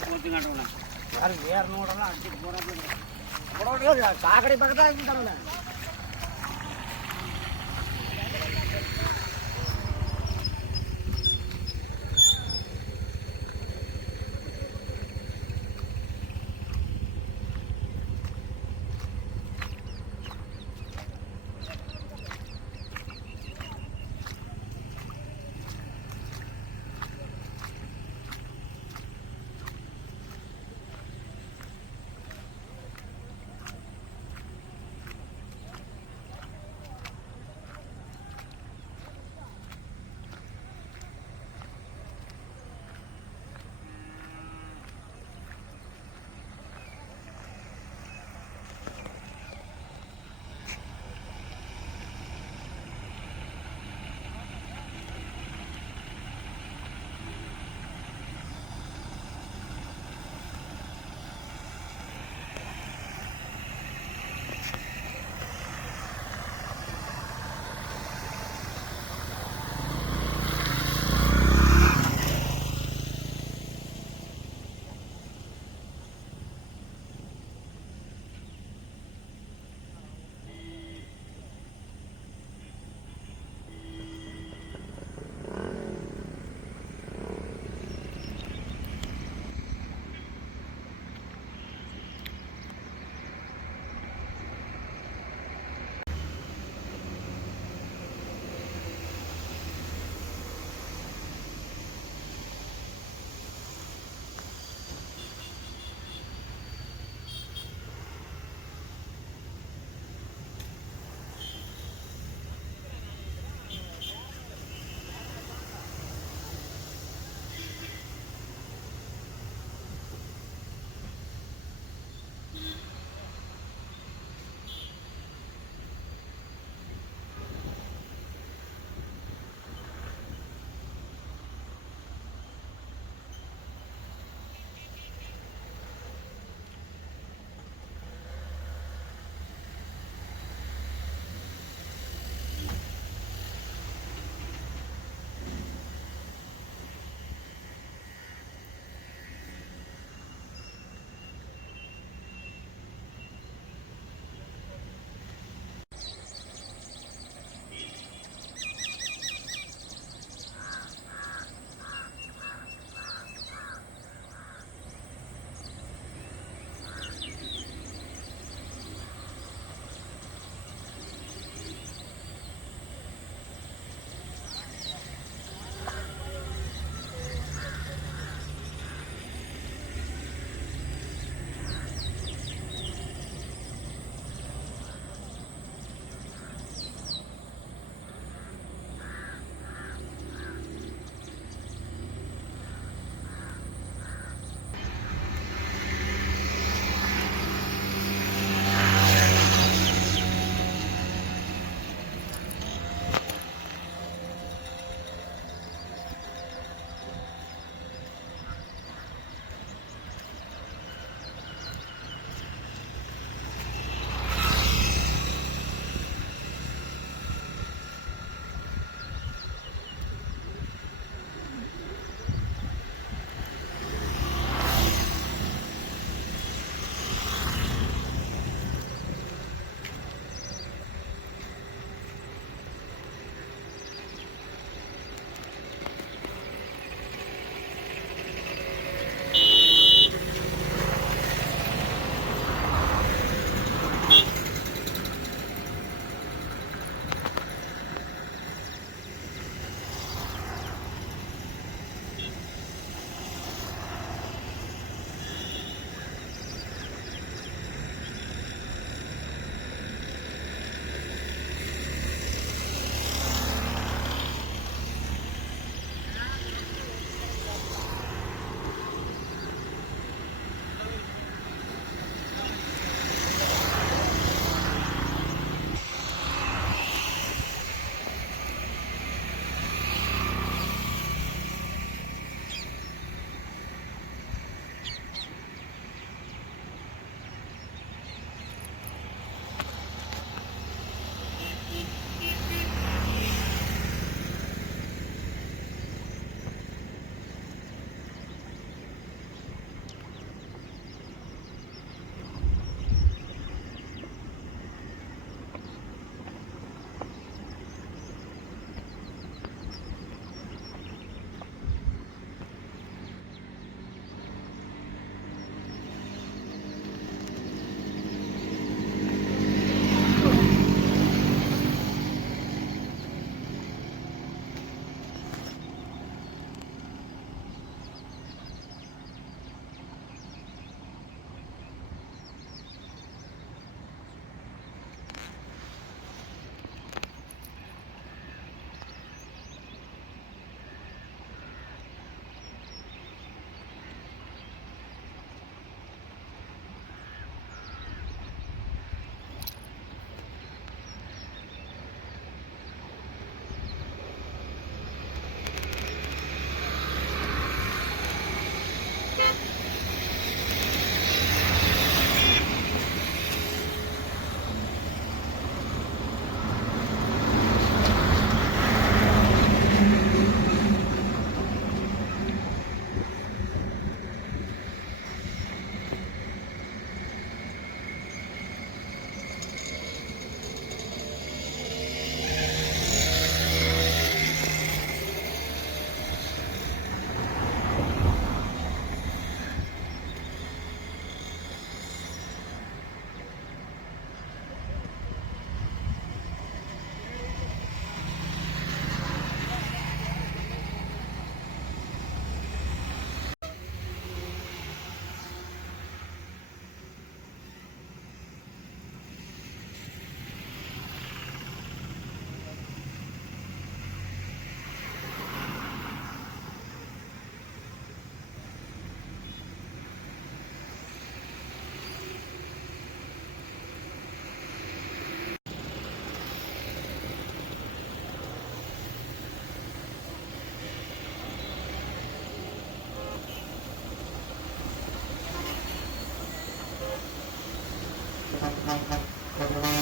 போச்சு காட்டுறேன் யாரு வேற நோடெல்லாம் அடிச்சுட்டு போறாங்க பக்கத்தான் இருந்து தரல ครับครับครับ